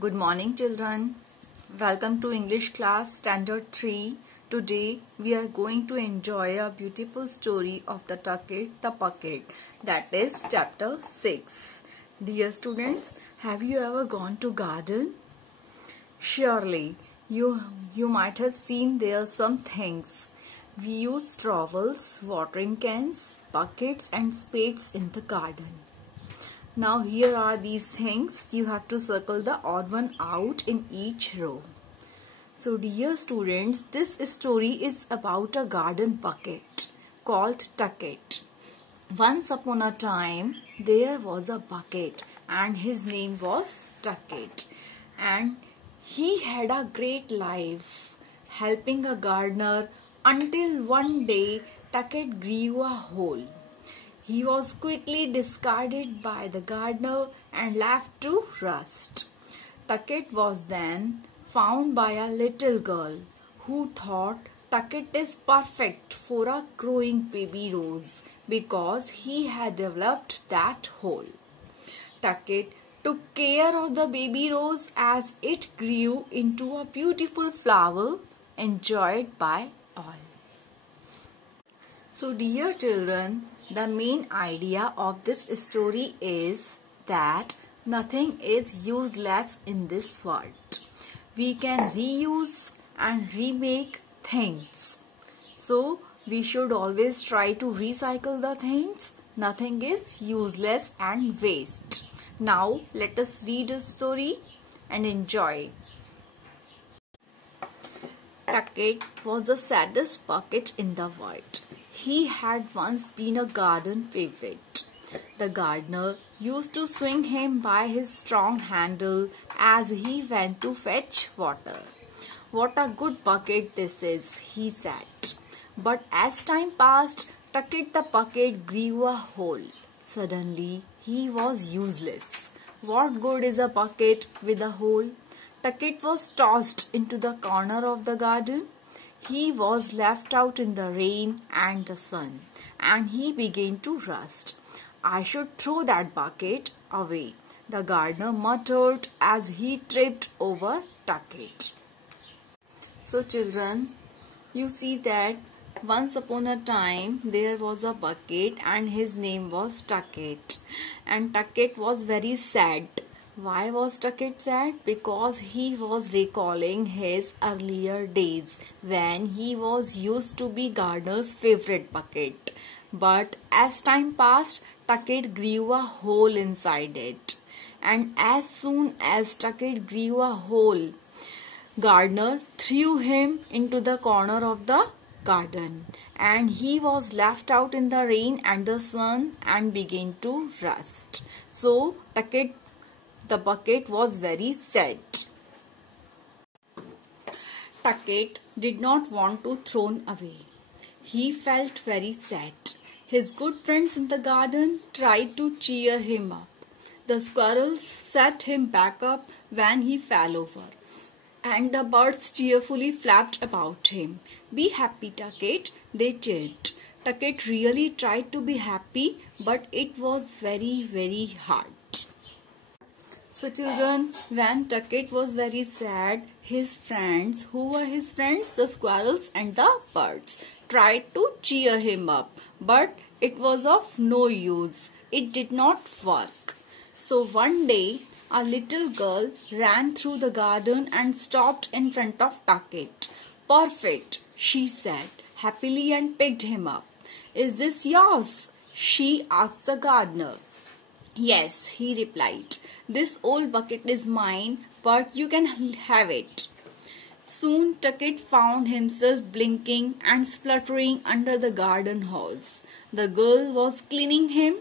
Good morning, children. Welcome to English class standard 3. Today we are going to enjoy a beautiful story of the Tucket the Bucket, that is chapter 6. Dear students, have you ever gone to garden? Surely you might have seen there some things. We use trowels, watering cans, buckets and spades in the garden. Now here are these things. You have to circle the odd one out in each row. So dear students, this story is about a garden bucket called Tucket. Once upon a time, there was a bucket and his name was Tucket. And he had a great life helping a gardener until one day Tucket grew a hole. He was quickly discarded by the gardener and left to rust. Tucket was then found by a little girl who thought Tucket is perfect for a growing baby rose because he had developed that hole. Tucket took care of the baby rose as it grew into a beautiful flower enjoyed by all. So dear children, the main idea of this story is that nothing is useless in this world. We can reuse and remake things. So we should always try to recycle the things. Nothing is useless and waste. Now let us read a story and enjoy. Tucket was the saddest bucket in the world. He had once been a garden favorite. The gardener used to swing him by his strong handle as he went to fetch water. "What a good bucket this is," he said. But as time passed, Tucket the bucket grew a hole. Suddenly, he was useless. What good is a bucket with a hole? Tucket was tossed into the corner of the garden. He was left out in the rain and the sun, and he began to rust. "I should throw that bucket away," the gardener muttered as he tripped over Tucket. So children, you see that once upon a time there was a bucket and his name was Tucket, and Tucket was very sad. Why was Tucket sad? Because he was recalling his earlier days when he was used to be gardener's favorite bucket. But as time passed, Tucket grew a hole inside it. And as soon as Tucket grew a hole, gardener threw him into the corner of the garden. And he was left out in the rain and the sun and began to rust. So Tucket the bucket was very sad. Tucket did not want to thrown away. He felt very sad. His good friends in the garden tried to cheer him up. The squirrels set him back up when he fell over, and the birds cheerfully flapped about him. "Be happy, Tucket," they cheered. Tucket really tried to be happy, but it was very, very hard. So children, when Tucket was very sad, his friends, who were his friends? The squirrels and the birds, tried to cheer him up. But it was of no use. It did not work. So one day, a little girl ran through the garden and stopped in front of Tucket. "Perfect," she said happily and picked him up. "Is this yours?" she asked the gardener. "Yes," he replied. "This old bucket is mine, but you can have it." Soon Tucket found himself blinking and spluttering under the garden hose. The girl was cleaning him.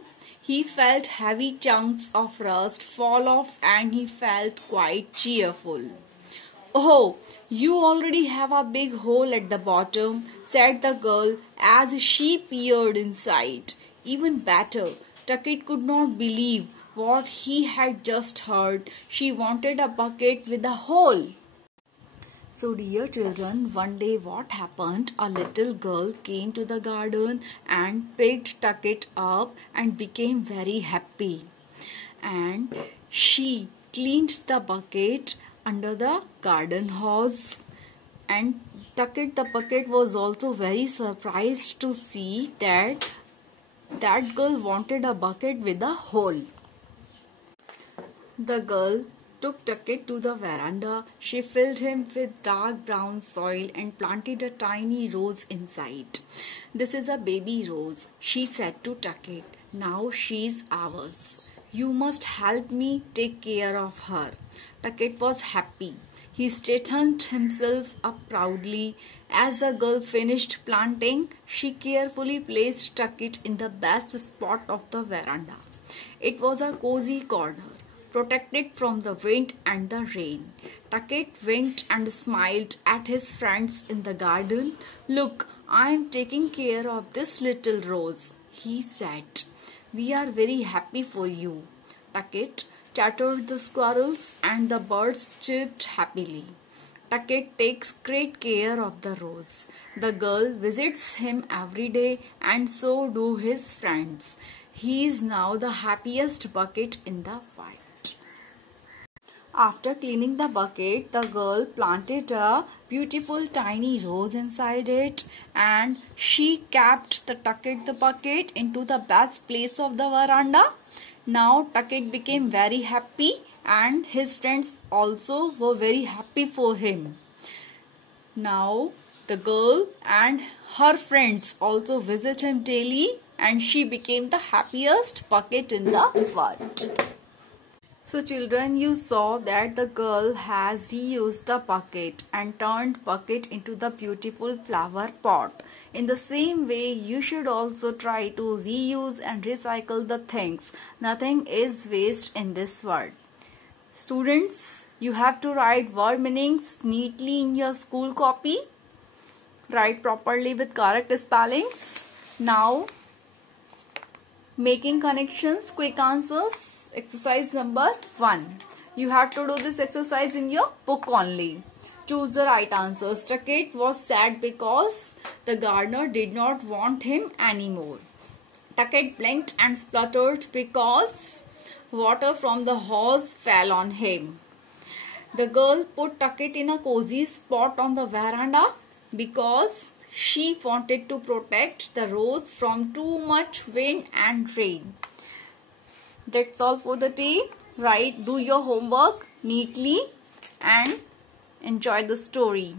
He felt heavy chunks of rust fall off and he felt quite cheerful. "Oh, you already have a big hole at the bottom," said the girl as she peered inside. Even better, Tucket could not believe what he had just heard. She wanted a bucket with a hole. So dear children, one day what happened? A little girl came to the garden and picked Tucket up and became very happy. And she cleaned the bucket under the garden hose, and Tucket the bucket was also very surprised to see that that girl wanted a bucket with a hole. The girl took Tucket to the veranda. She filled him with dark brown soil and planted a tiny rose inside. "This is a baby rose," she said to Tucket. "Now she's ours. You must help me take care of her." Tucket was happy. He straightened himself up proudly. As the girl finished planting, she carefully placed Tucket in the best spot of the veranda. It was a cozy corner, protected from the wind and the rain. Tucket winked and smiled at his friends in the garden. "Look, I am taking care of this little rose," he said. "We are very happy for you." "Tucket," chattered the squirrels, and the birds chirped happily. "Tucket takes great care of the rose. The girl visits him every day, and so do his friends. He is now the happiest bucket in the world." After cleaning the bucket, the girl planted a beautiful tiny rose inside it, and she kept the Tucket the bucket into the best place of the veranda. Now Tucket became very happy, and his friends also were very happy for him. Now the girl and her friends also visit him daily, and she became the happiest bucket in the world. So children, you saw that the girl has reused the bucket and turned bucket into the beautiful flower pot. In the same way, you should also try to reuse and recycle the things. Nothing is waste in this world. Students, you have to write word meanings neatly in your school copy. Write properly with correct spellings. Now, making connections, quick answers. Exercise number 1. You have to do this exercise in your book only. Choose the right answers. Tucket was sad because the gardener did not want him anymore. Tucket blinked and spluttered because water from the hose fell on him. The girl put Tucket in a cozy spot on the veranda because she wanted to protect the rose from too much wind and rain. That's all for the day. Do your homework neatly and enjoy the story.